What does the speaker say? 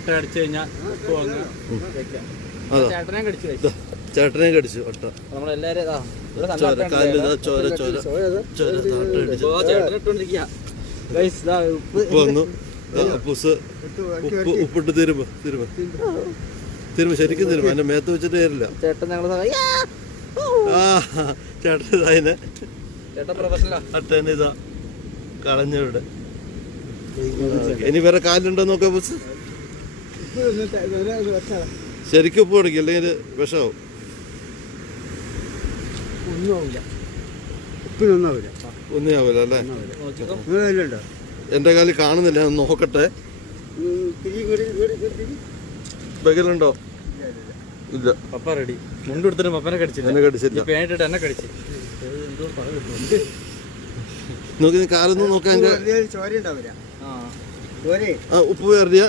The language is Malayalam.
ഒട്ട അടിച്ചു കഴിഞ്ഞാൽ ഉപ്പ് വാങ്ങുക. ചേട്ടനെ കടിച്ചു കഴിച്ചു. ചേട്ടനെ കടിച്ചു ഒട്ട. നമ്മളെല്ലാരും ഉപ്പിട്ട് തിരുമ്പ് ശരിക്കും തിരുമ്പ്. അതിന്റെ മേത്ത് വെച്ചിട്ട് തരില്ല ചേട്ടൻ. ഞങ്ങള് ചേട്ടൻ ചേട്ടൻ പ്രൊഫഷണലാ. അട്ടേനെ ഇതാ കളഞ്ഞവിടെ. ഇനി വേറെ കാലുണ്ടോ നോക്കാം ബസ്. ശരിക്കും ഉപ്പ് കൊടുക്കും, അല്ലെങ്കിൽ വിഷമാവും. ഒന്നും ആവില്ല അല്ലേ? എന്റെ കാലിൽ കാണുന്നില്ല, നോക്കട്ടെ. ബഗലുണ്ടോ? ഇല്ല. പപ്പ റെഡി. മുണ്ടെടുത്തിട്ട് പപ്പനെ കടിച്ചില്ല. എന്നെ കടിച്ചില്ല. പേനിട്ടിട്ട് എന്നെ കടിച്ചു. നോക്കി കാലൊന്നും നോക്കാൻ. ഉപ്പ് വേറിയ